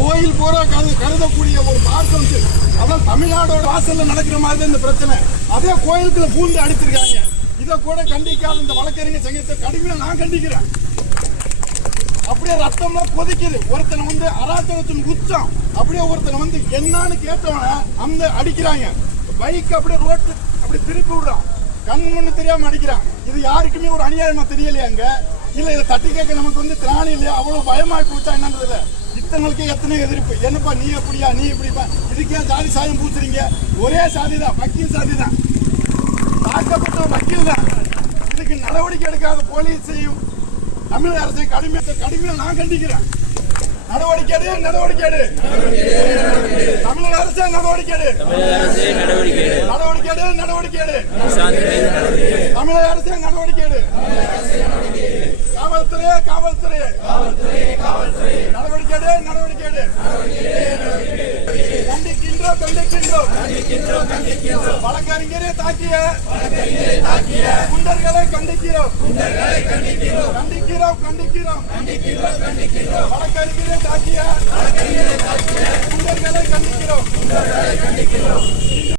கோயில் போற கருதக்கூடிய ஒரு பார் கவுன்சில், அதான் தமிழ்நாடோட வாசல்ல நடக்கிற மாதிரி இந்த பிரச்சனை. அதே கோயிலுக்குள்ள பூந்து அடிச்சிருக்காங்க. இதை கூட கண்டிக்காத இந்த வழக்கறிஞர் சங்கத்தை கடுமையா நான் கண்டிக்கிறேன். அப்படியே ரத்தம்லாம் கொதிக்குது. ஒருத்தனை வந்து அராஜகத்தின் உச்சம். அப்படியே ஒருத்தனை வந்து என்னன்னு கேட்டவன அந்த அடிக்கிறாங்க. பைக் அப்படியே ரோட்டு அப்படி திருப்பி விடுறான். கண் முன்னு தெரியாம அடிக்கிறான். இது யாருக்குமே ஒரு அநியாயமா தெரியலையாங்க? இல்ல இதை தட்டி கேட்க நமக்கு வந்து திராணி இல்லையா? அவ்வளவு பயமாகி போச்சா என்னன்றது இல்லை. இத்தனைக்கு எத்தனை எதிர்ப்பு. என்னப்பா நீ எப்படியா, நீ இப்படிப்பா, இதுக்கே ஜாதி சாயம் பூசுறீங்க? ஒரே சாதி தான், வக்கீல் சாதி தான், தாக்கப்பட்ட வக்கீல் தான். இதுக்கு நடவடிக்கை எடுக்காத போலீஸையும் தமிழக அரசை கடுமையா நான் கண்டிக்கிறேன். நடவடிக்கை எடு, நடவடிக்கை எடு. தமிழக அரசே நடவடிக்கை எடு, நடவடிக்கை எடு, நடவடிக்கை எடு. தமிழக அரசே நடவடிக்கை எடு. காவல்துறை, காவல்துறை நடவடிக்கை எடு, நடவடிக்கை எடு. கண்டிக்கின்றோம், கண்டிக்கின்றோம். வழக்கறிஞரை தாக்கிய குண்டர்களை கண்டிக்கிறோம். வழக்கறிஞரை